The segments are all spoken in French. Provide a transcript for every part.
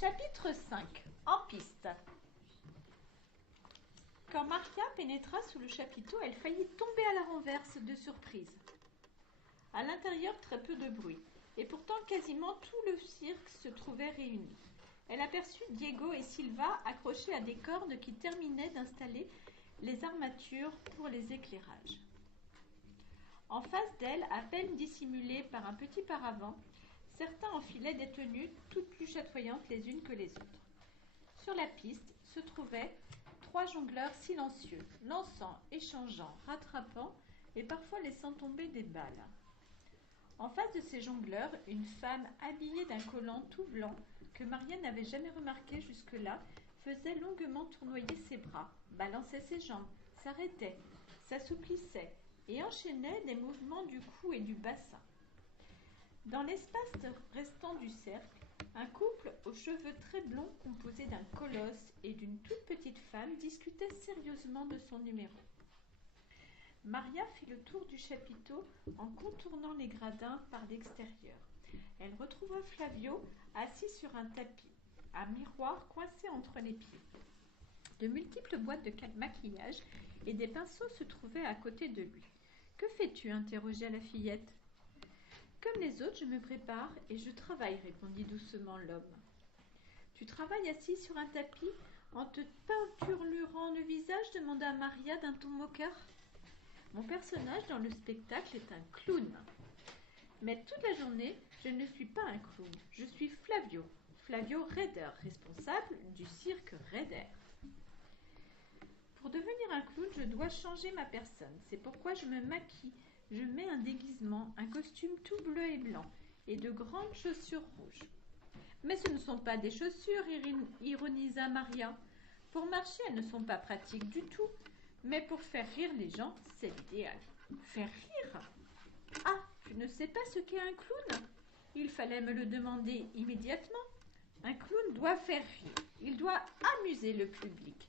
Chapitre 5. En piste. Quand Maria pénétra sous le chapiteau, elle faillit tomber à la renverse de surprise. À l'intérieur, très peu de bruit, et pourtant quasiment tout le cirque se trouvait réuni. Elle aperçut Diego et Silva accrochés à des cordes qui terminaient d'installer les armatures pour les éclairages. En face d'elle, à peine dissimulée par un petit paravent, certains enfilaient des tenues toutes plus chatoyantes les unes que les autres. Sur la piste se trouvaient 3 jongleurs silencieux, lançant, échangeant, rattrapant et parfois laissant tomber des balles. En face de ces jongleurs, une femme habillée d'un collant tout blanc que Maria n'avait jamais remarqué jusque-là faisait longuement tournoyer ses bras, balançait ses jambes, s'arrêtait, s'assouplissait et enchaînait des mouvements du cou et du bassin. Dans l'espace restant du cercle, un couple aux cheveux très blonds composé d'un colosse et d'une toute petite femme discutait sérieusement de son numéro. Maria fit le tour du chapiteau en contournant les gradins par l'extérieur. Elle retrouva Flavio assis sur un tapis, un miroir coincé entre les pieds. De multiples boîtes de maquillage et des pinceaux se trouvaient à côté de lui. « Que fais-tu » interrogea la fillette. « Comme les autres, je me prépare et je travaille » répondit doucement l'homme. « Tu travailles assis sur un tapis en te peinturlurant le visage » demanda Maria d'un ton moqueur. « Mon personnage dans le spectacle est un clown. Mais toute la journée, je ne suis pas un clown. Je suis Flavio Reder, responsable du cirque Reder. Pour devenir un clown, je dois changer ma personne. C'est pourquoi je me maquille. Je mets un déguisement, un costume tout bleu et blanc et de grandes chaussures rouges. »« Mais ce ne sont pas des chaussures, ironisa Maria. Pour marcher, elles ne sont pas pratiques du tout. Mais pour faire rire les gens, c'est l'idéal. »« Faire rire ? Ah, tu ne sais pas ce qu'est un clown ? Il fallait me le demander immédiatement. Un clown doit faire rire. Il doit amuser le public.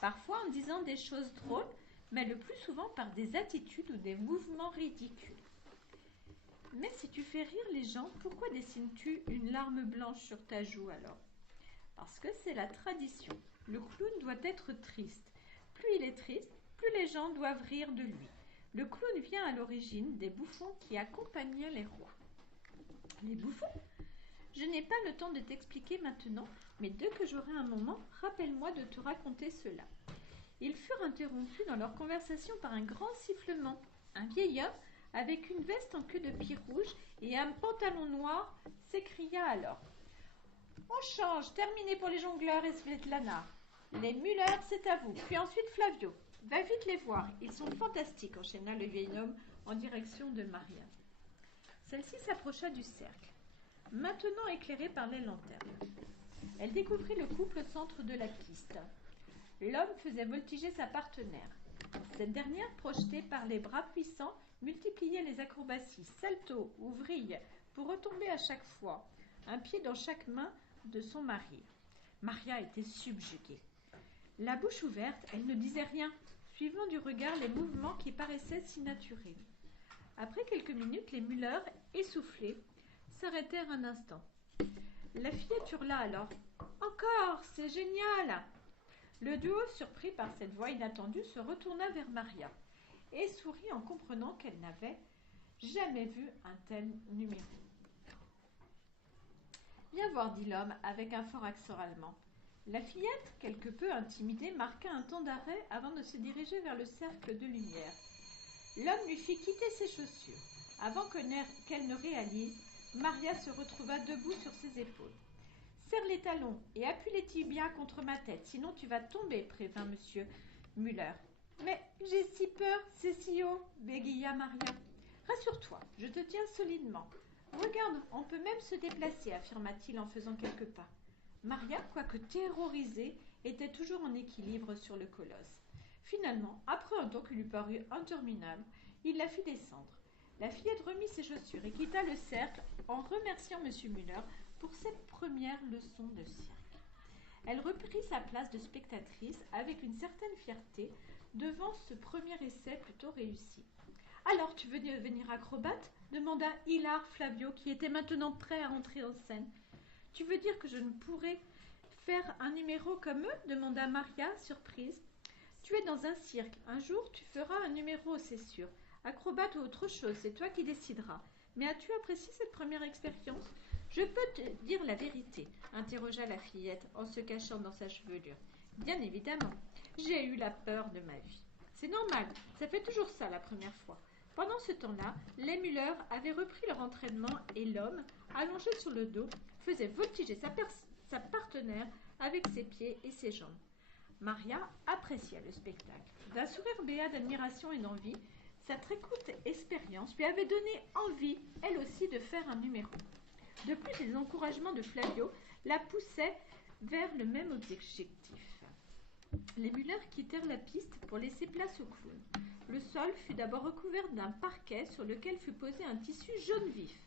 Parfois en disant des choses drôles, mais le plus souvent par des attitudes ou des mouvements ridicules. Mais si tu fais rire les gens, pourquoi dessines-tu une larme blanche sur ta joue alors ? Parce que c'est la tradition. Le clown doit être triste. Plus il est triste, plus les gens doivent rire de lui. Le clown vient à l'origine des bouffons qui accompagnaient les rois. Les bouffons ? Je n'ai pas le temps de t'expliquer maintenant, mais dès que j'aurai un moment, rappelle-moi de te raconter cela. Ils furent interrompus dans leur conversation par un grand sifflement. Un vieil homme, avec une veste en queue de pied rouge et un pantalon noir, s'écria alors. « On change, terminé pour les jongleurs et Svetlana. Les Müller, c'est à vous, puis ensuite Flavio. Va vite les voir, ils sont fantastiques, enchaîna le vieil homme en direction de Maria. Celle-ci s'approcha du cercle, maintenant éclairée par les lanternes. Elle découvrit le couple au centre de la piste. L'homme faisait voltiger sa partenaire. Cette dernière, projetée par les bras puissants, multipliait les acrobaties, saltos ou vrilles pour retomber à chaque fois, un pied dans chaque main de son mari. Maria était subjuguée. La bouche ouverte, elle ne disait rien, suivant du regard les mouvements qui paraissaient si naturels. Après quelques minutes, les Müller, essoufflés, s'arrêtèrent un instant. La fillette hurla alors. « Encore, c'est génial !» Le duo, surpris par cette voix inattendue, se retourna vers Maria et sourit en comprenant qu'elle n'avait jamais vu un tel numéro. « Viens voir, dit l'homme avec un fort accent allemand. La fillette, quelque peu intimidée, marqua un temps d'arrêt avant de se diriger vers le cercle de lumière. L'homme lui fit quitter ses chaussures. Avant qu'elle ne réalise, Maria se retrouva debout sur ses épaules. « Serre les talons et appuie les tibias contre ma tête, sinon tu vas tomber, prévint monsieur Müller. »« Mais j'ai si peur, c'est si haut, bégaya Maria. »« Rassure-toi, je te tiens solidement. Regarde, on peut même se déplacer, affirma-t-il en faisant quelques pas. Maria, quoique terrorisée, était toujours en équilibre sur le colosse. Finalement, après un temps qui lui parut interminable, il la fit descendre. La fillette remit ses chaussures et quitta le cercle en remerciant M. Müller pour cette première leçon de cirque. Elle reprit sa place de spectatrice avec une certaine fierté devant ce premier essai plutôt réussi. « Alors, tu veux devenir acrobate ?» demanda hilar Flavio, qui était maintenant prêt à entrer en scène. Tu veux dire que je ne pourrais faire un numéro comme eux? Demanda Maria, surprise. Tu es dans un cirque. Un jour, tu feras un numéro, c'est sûr. Acrobate ou autre chose, c'est toi qui décideras. Mais as-tu apprécié cette première expérience? Je peux te dire la vérité, interrogea la fillette en se cachant dans sa chevelure. Bien évidemment, j'ai eu la peur de ma vie. C'est normal, ça fait toujours ça la première fois. Pendant ce temps-là, les Müller avaient repris leur entraînement et l'homme, allongé sur le dos, faisait voltiger sa partenaire avec ses pieds et ses jambes. Maria apprécia le spectacle. D'un sourire béat d'admiration et d'envie, sa très courte expérience lui avait donné envie, elle aussi, de faire un numéro. De plus, les encouragements de Flavio la poussaient vers le même objectif. Les Müller quittèrent la piste pour laisser place au clown. Le sol fut d'abord recouvert d'un parquet sur lequel fut posé un tissu jaune vif.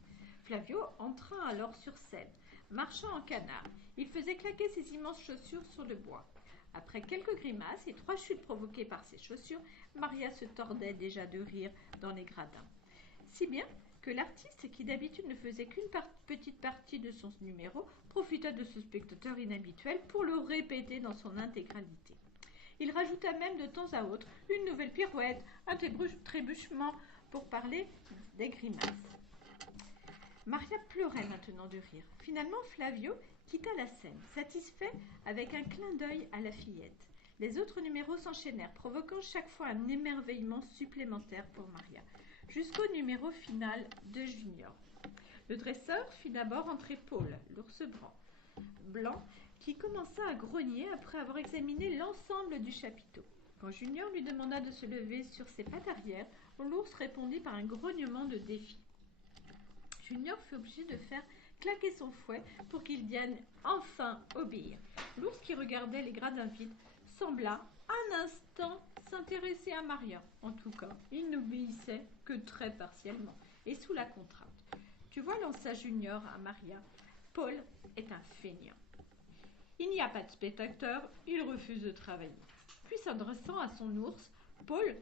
Flavio entra alors sur scène, marchant en canard. Il faisait claquer ses immenses chaussures sur le bois. Après quelques grimaces et 3 chutes provoquées par ses chaussures, Maria se tordait déjà de rire dans les gradins. Si bien que l'artiste, qui d'habitude ne faisait qu'une petite partie de son numéro, profita de ce spectateur inhabituel pour le répéter dans son intégralité. Il rajouta même de temps à autre une nouvelle pirouette, un trébuchement pour parler des grimaces. Maria pleurait maintenant de rire. Finalement, Flavio quitta la scène, satisfait avec un clin d'œil à la fillette. Les autres numéros s'enchaînèrent, provoquant chaque fois un émerveillement supplémentaire pour Maria, jusqu'au numéro final de Junior. Le dresseur fit d'abord entrer Paul, l'ours blanc, qui commença à grogner après avoir examiné l'ensemble du chapiteau. Quand Junior lui demanda de se lever sur ses pattes arrière, l'ours répondit par un grognement de défi. Junior fut obligé de faire claquer son fouet pour qu'il vienne enfin obéir. L'ours, qui regardait les gradins vides, sembla un instant s'intéresser à Maria. En tout cas, il n'obéissait que très partiellement et sous la contrainte. Tu vois, lança Junior à Maria, Paul est un feignant. Il n'y a pas de spectateur, il refuse de travailler. Puis s'adressant à son ours, Paul,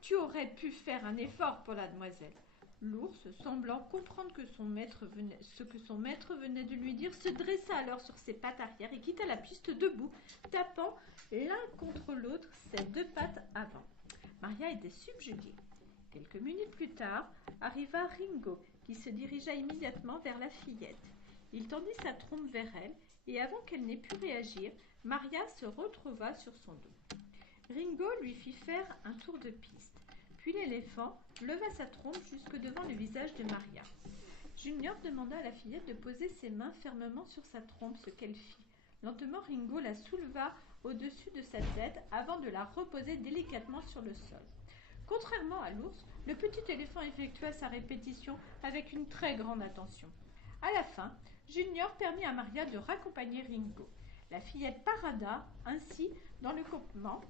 tu aurais pu faire un effort pour la demoiselle. L'ours, semblant comprendre ce que son maître venait de lui dire, se dressa alors sur ses pattes arrière et quitta la piste debout, tapant l'un contre l'autre ses 2 pattes avant. Maria était subjuguée. Quelques minutes plus tard, arriva Ringo, qui se dirigea immédiatement vers la fillette. Il tendit sa trompe vers elle, et avant qu'elle n'ait pu réagir, Maria se retrouva sur son dos. Ringo lui fit faire un tour de piste. Puis l'éléphant leva sa trompe jusque devant le visage de Maria. Junior demanda à la fillette de poser ses mains fermement sur sa trompe, ce qu'elle fit. Lentement, Ringo la souleva au-dessus de sa tête avant de la reposer délicatement sur le sol. Contrairement à l'ours, le petit éléphant effectua sa répétition avec une très grande attention. À la fin, Junior permit à Maria de raccompagner Ringo. La fillette parada ainsi dans le campement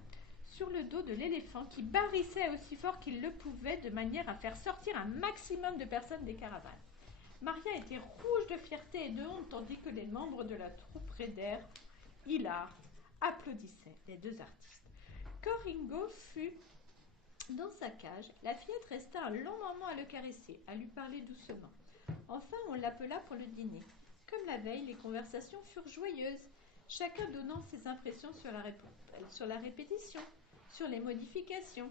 sur le dos de l'éléphant qui barrissait aussi fort qu'il le pouvait de manière à faire sortir un maximum de personnes des caravanes. Maria était rouge de fierté et de honte tandis que les membres de la troupe raidèrent, hilars, applaudissaient les 2 artistes. Quand Ringo fut dans sa cage, la fillette resta un long moment à le caresser, à lui parler doucement. Enfin, on l'appela pour le dîner. Comme la veille, les conversations furent joyeuses, chacun donnant ses impressions sur la répétition, sur les modifications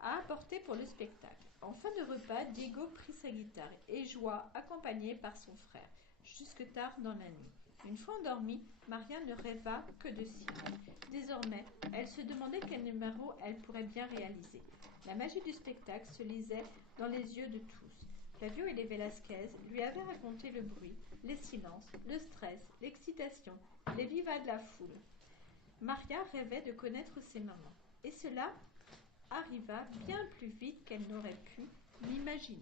à apporter pour le spectacle. En fin de repas, Diego prit sa guitare et joua, accompagné par son frère, jusque tard dans la nuit. Une fois endormie, Maria ne rêva que de cirque. Désormais, elle se demandait quel numéro elle pourrait bien réaliser. La magie du spectacle se lisait dans les yeux de tous. Flavio et les Velasquez lui avaient raconté le bruit, les silences, le stress, l'excitation, les vivas de la foule. Maria rêvait de connaître ses mamans. Et cela arriva bien plus vite qu'elle n'aurait pu l'imaginer.